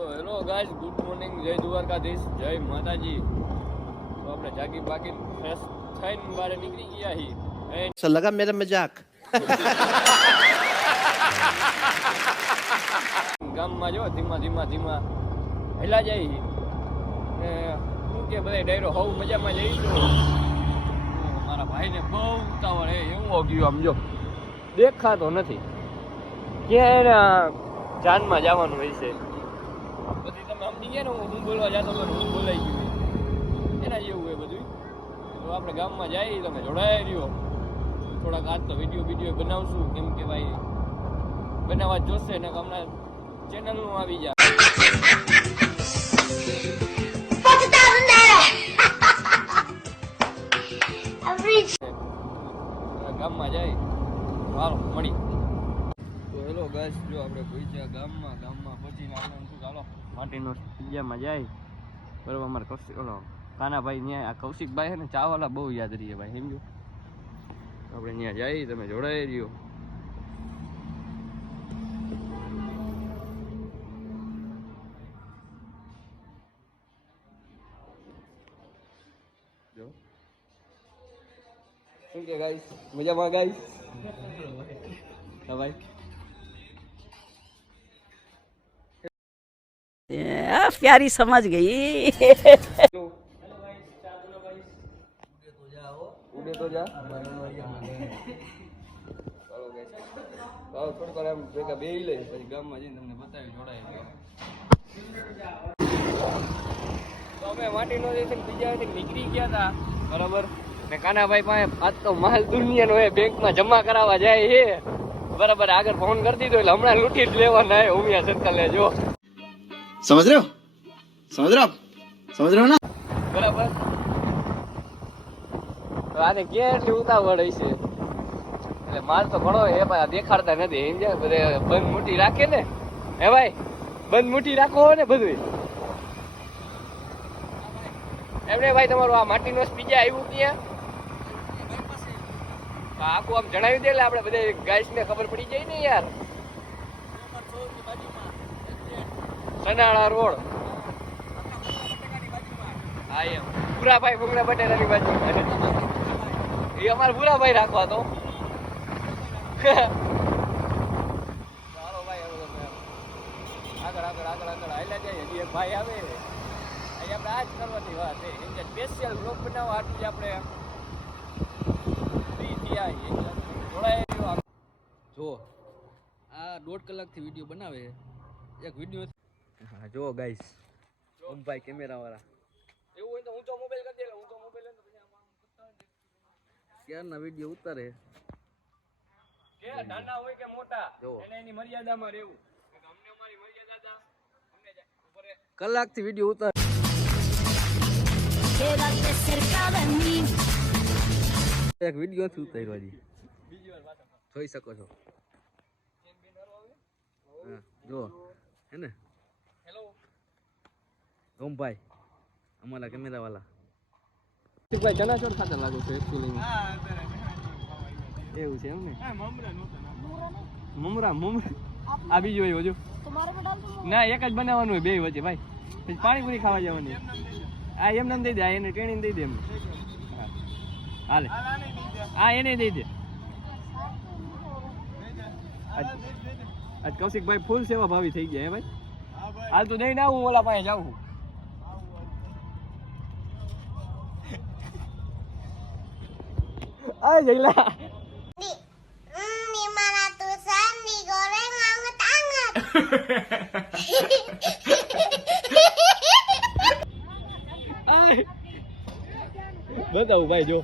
તો hello guys, good morning, જય દ્વારકાધીશ, જય માતાજી. તો આપણે જાગી બાકી ફ્રેશ થઈને બહાર નીકળી ગયા છીએ. સો લગા મેરા મજાક. ગામમાં જો ધીમા હેલા જાય ને શું કે બધા ડાયરો હવ મજામાં જઈશું. મારા ભાઈને બહુ ઉતાવળ એવું ગયું, આમ જો દેખાતો નથી ક્યાં જાનમાં જવાનું હોય છે. પછી તમે સમજી ગયા ને હું બોલવા જતો હતો, હું બોલાઈ ગયું એના જેવું હોય બધું. તો આપણે ગામમાં જઈએ, તમે જોડાઈ રહ્યો. થોડાક આજ તો વિડીયો બનાવશું, કેમ કે ભાઈ બનાવવા જોશે ને હમણાં ચેનલનું આવી જાય. ગામમાં જાય હાલો મળી. તો હેલો ગાઈસ, જો આપણે પહોંચ્યા ગામમાં પહોંચીને આપણે શું ચાલો માટીનો પિઝામાં જાય બરાબર. અમારે કૌશિક ઓલો કાનાભાઈ ત્યાં આ કૌશિકભાઈ છે ને ચાવાલા બહુ યાદ રહીએ ભાઈ, સમજો. આપણે ત્યાં જઈએ, તમે જોડાઈ રહ્યો. જો શું કે ગાઈસ, મજામાં ગાઈસ? હા ભાઈ, प्यारी समझ गई. ઉડે તો જા. ચાલો ગાઈસ, ચાલો થોડીક વાર આમ ભેગા બેહી લઈ, પછી ગામમાં જઈને તમને બતાવી જોડાય. તો અમે માટીનો જઈને બીજા નીકળી ગયા હતા બરાબર. ને કાનાભાઈ પાસે આજ તો માલ દુનિયાનો એ બેંકમાં જમા કરાવવા જાય છે બરાબર. આગળ ફોન કરી દીધો એટલે હમણાં લૂંટી જ લેવાના હે ઉમિયા સર્કલે. જો સમજ રહ્યો ના બરાબર. તો આને કેટલી ઉતાવળ હશે, એટલે માલ તો ઘણો એ ભાઈ દેખાડતા નથી. સમજ્યા, બધે બંધ મુઠ્ઠી રાખે ને. હે ભાઈ, બંધ મુઠ્ઠી રાખો ને બધું. એમને ભાઈ તમારું આ માટીનો પિઝા આવ્યું ત્યાં આખું આમ જણાવી દે એટલે આપણે બધા ગાઈસને ખબર પડી જાય ને યાર. સનાળા રોડ. હા એમ ભૂરાભાઈ ભૂંગળા બટેલાની બાજુ. એ અમારે ભૂરાભાઈ રાખવા તો. ચાલો ભાઈ, હવે આગળ હાલ્યા જાય. હજી એક ભાઈ આવે, અહીં આપણે આ જ કરવાની વાત છે. એમ કે સ્પેશિયલ બ્લોગ બનાવવા આટલું જ આપણે ફ્રી થયા. જો આ 1.5 કલાકથી વિડીયો બનાવે એક વિડીયો. હા જો ગાઈસ, ઓમભાઈ કેમેરાવાળા. એવું હોય તો હું તો મોબાઈલ કરી દે, હું તો મોબાઈલ લઈને પછી આમાં ક્યારના વિડીયો ઉતારે. કે નાના હોય કે મોટા, એને એની મર્યાદામાં રહેવું. અમને અમારી મર્યાદા અમને કલાકથી વિડીયો ઉતારે. એક વિડીયો થી ઉતાર્યો હજી, બીજી વાર જોઈ શકો છો. હા જો હે ને. હેલો ઓમભાઈ અમારા કેમેરા વાળા. ભાઈ ચણાચોર ખાતા લાગો છો એકચ્યુઅલી. એવું છે એમ ને. મમરા આ બીજું હોય હજુ ના, એક જ બનાવવાનું હોય બે વચ્ચે ભાઈ. પછી પાણીપુરી ખાવા જવાની. આ એમ નામ દઈ દે, એને ટ્રેનિંગ દઈ દે એમને. હાલે હા એને દઈ દે. આજ કૌશિકભાઈ ફૂલ સેવા ભાવી થઈ ગયા હે ભાઈ. હાલ તો દઈ ના હું ઓલા પાસે જાઉં. આ જઈલા બતાવું ભાઈ જો.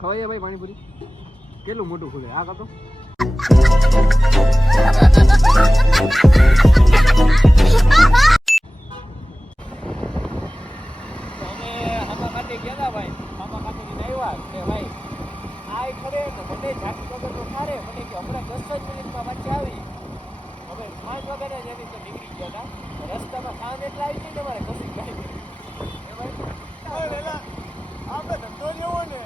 ખવાય ભાઈ પાણીપુરી કેટલું મોટું ખુલે આ કાતો. ગયા ભાઈ મામા કાંઠેથી આવ્યા કે ભાઈ આ ખડે તો મને ઝાંકી વગર તો સારે મને કે હમણાં 10 જ મિનિટમાં વચ્ચે આવી. હવે 5 વાગ્યાના જ એની તો નીકળી ગયા હતા. રસ્તામાં કામ એટલા આવી ગઈ ને મારે કશી ગાય એ ભાઈ આપણે ધંધો જેવો ને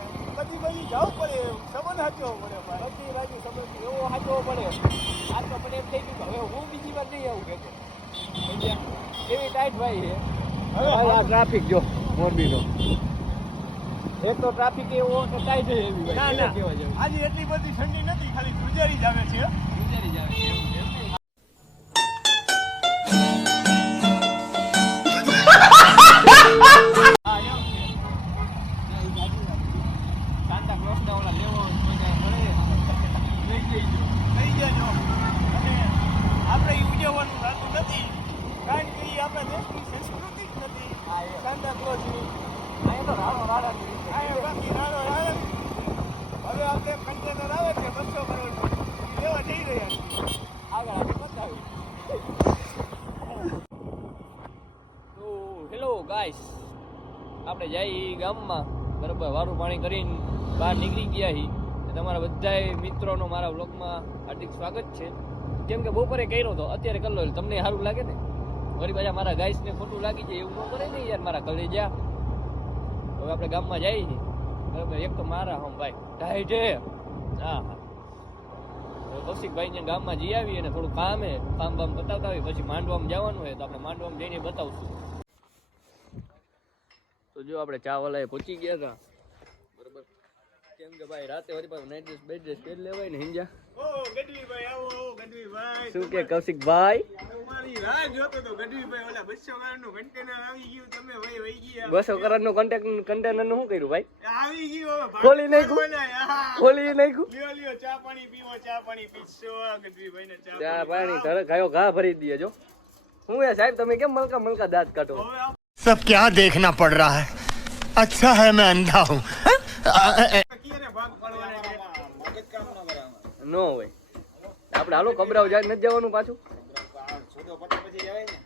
બધી બાજુ જવું પડે, સંબંધ સાચવો પડે ભાઈ. બધી બાજુ સંબંધ એવો સાચવો પડે. આ તો મને એમ થઈ ગયું કે હવે હું બીજી વાર નહીં આવું કે એવી ટાઈટ ભાઈ છે. હવે ભાઈ આ ટ્રાફિક જો મોરબીનો એક તો ટ્રાફિક એવો કે ટાઈટ છે એવી ના ભાઈ ના કેવા જેવું આજે એટલી બધી ઠંડી નથી, ખાલી ગુજારી જ આવે છે. ગુજારી જ આવે છે એવું છે એમ નહીં. હા એમ છે. સાન્ટા ક્લોઝના ઓલા લેવો હોય તો ક્યાંય મળે લઈ જઈજો. થઈ જજો. અને આપણે ઈ ઉજવવાનું થતું નથી, કારણ કે ઈ આપણા દેશની સંસ્કૃતિ જ નથી. હા, એ. સાન્ટા ક્લોઝની. આ તો રાડો રાડા આ એ બાકી રાડો રાડો. હવે આપણે કન્ટેનર આવે છે 200 કરોડ લેવા જઈ રહ્યા છીએ. આગળ આપણે બતાવી. તો હેલો ગાઈસ, આપણે જઈ ગામમાં બરાબર વારું પાણી કરીને બહાર નીકળી ગયા છીએ. તમારા બધાય મિત્રોનો મારા વ્લોગમાં હાર્દિક સ્વાગત છે. કેમ કે બપોરે કર્યો તો અત્યારે કરી લો એટલે તમને સારું લાગે ને. વળી પાછા મારા ગાઈસને ખોટું લાગી જાય એવું ન કરે ને યાર મારા કલેજા. હવે આપણે ગામમાં જઈએ છીએ બરાબર. એક તો મારા હમ ભાઈ ટાઈટ છે. હા હા, કૌશિકભાઈને ગામમાં જઈ આવીએ અને થોડું કામ હે, કામ બામ બતાવતા આવીએ. પછી માંડવામાં જવાનું હોય તો આપણે માંડવામાં જઈને બતાવશું. તો જો આપણે ચા વાળાએ પહોંચી ગયા હતા બરાબર. કેમ કે ભાઈ રાતે વળી પાછું નાઇટ ડ્રેસ બેડ ડ્રેસ પહેરી લેવાય ને હિંજા. ઓ ગઢવીભાઈ આવો, ઓ ગઢવીભાઈ. શું કે કૌશિકભાઈ? તમારી રાહ જોતો તો ગઢવીભાઈ. ઓલા 200 કરોડનું કન્ટેનર આવી ગયું, તમે વહી ગયા. 200 કરોડનું કન્ટેનરનું શું કર્યું ભાઈ? આવી ગયું. હવે ખોલી નાખ્યું? હા. ખોલી નાખ્યું? લ્યો લ્યો, ચા પાણી પીવો, ચા પાણી પીશો. ગઢવીભાઈને ચા પાણી ઘરે ગાયો ઘા ભરી દઈએ જો. શું હે સાહેબ, તમે કેમ મલકા મલકા દાંત કાઢો? હવે सब क्या देखना पड़ रहा है? अच्छा है मैं अंधा हूँ. કીને ભાગ પાડવાના છે. મગજ કામ ન કરે આમાં. નો હોય આપણે હાલો કબરાવ જાય નથી જવાનું પાછું. છોડો પટે પછી જાય ને.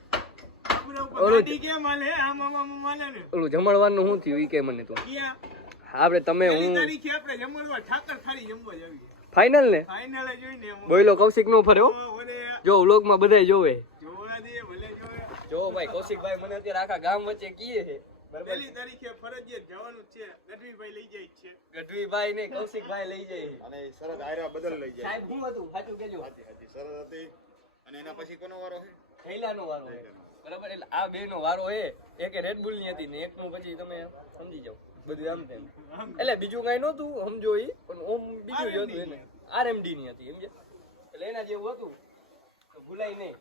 આપણે ઉપર ઓલું ગાડી કેમ હાલે? આમ આમ આમ હાલે ને. ઓલું જમણવાનું શું થયું ઈ કે મને તું. ક્યાં? આપણે તમે પહેલી હું તારીખે આપણે જમણવા ઠાકર થાળી જમવા જ આવીએ. ફાઇનલ ને ફાઇનલ જોઈને એમ. બોયલો કૌશિક નો ફર્યો ઓરે જો વ્લોગમાં બધાય જોવે. જોવા દે, ભલે જોવે. જો ભાઈ કૌશિકભાઈ મને અત્યારે આખા ગામ વચ્ચે કીએ છે પહેલી તારીખે ફરજિયાત જવાનું જ છે. ગઢવીભાઈ લઈ જાય જ છે. ગઢવીભાઈ ને કૌશિકભાઈ લઈ જાય. અને શરદ આયરા બદલ લઈ જાય. સાહેબ શું હતું સાચું કેજો. હાજી શરદ હતી. અને એના પછી કોનો વારો છે? થૈલાનો વારો છે બરાબર. એટલે આ બે નો વારો છે. એક રેડબુલ ની હતી ને એક નું પછી તમે સમજી જાઓ બધું આમ તેમ. એટલે બીજું કઈ નહોતું સમજો ઈ, પણ ઓમ બીજું જ હતું એને આરએમડી ની હતી સમજે. એટલે એના જેવું હતું તો ભૂલાય નહીં.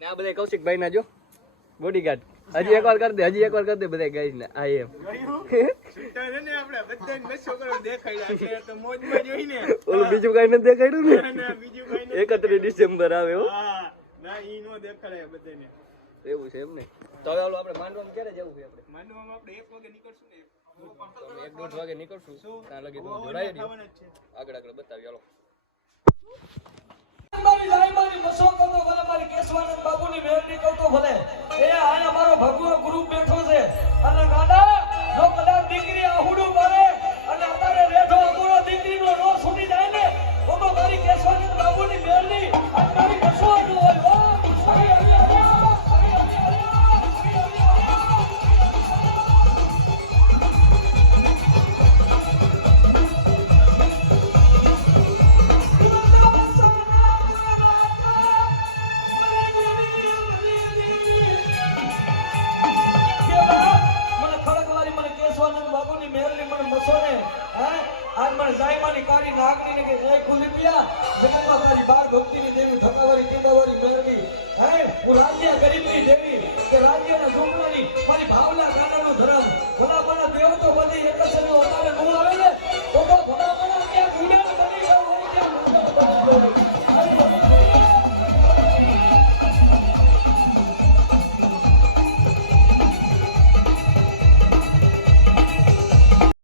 ને આ બધા કૌશિકભાઈ ના જો બોડીગાર્ડ. હજી એકવાર કરી દે, હજી એકવાર કરી દે બધા ગાઈસ ને. આ એમ ગયું? છૂટા છે ને આપણે બધાને 200 કરોડ દેખાડ્યા છે તો મોજમાં જોઈને. ઓલું બીજું કઈ નથી દેખાડ્યું ને. ના, બીજું કઈ નથી. 31 ડિસેમ્બર આવે હો. હા, ના ઈ નો દેખાડે બધાને. એવું છે એમ ને. તો હવે આપણે માંડવામાં ક્યારે જવું છે? આપણે માનવામાં આપણે 1 વાગે નીકળશું ને. અમે 1-1.5 વાગે નીકળશું. શું? ત્યાં લગી તમે ઓવર જોડાઈ રહ્યો. થવાના જ છે. આગળ બતાવી હાલો. મારી લાઈમાની મસો કરતો ભલે મારી કેશવાનંદ બાપુની મેળની કરતો ભલે એ આયા મારો ભગવો ગ્રુપ બેઠો છે અને ગાડા જો કદાચ દીકરી આહુડું મારે અને અત્યારે રેઠો અમૂરો દીકરીનો નો છૂટી જાય ને તો મારી કેશવાનંદ બાપુની મેળની અને મારી મસોનું હોય ઓ સહી કારી નાગની કે જય કુલિપિયા જગતમાં તારી બાર ભક્તિની દેવી ધકાવારી ટીબાવારી મેળવી હે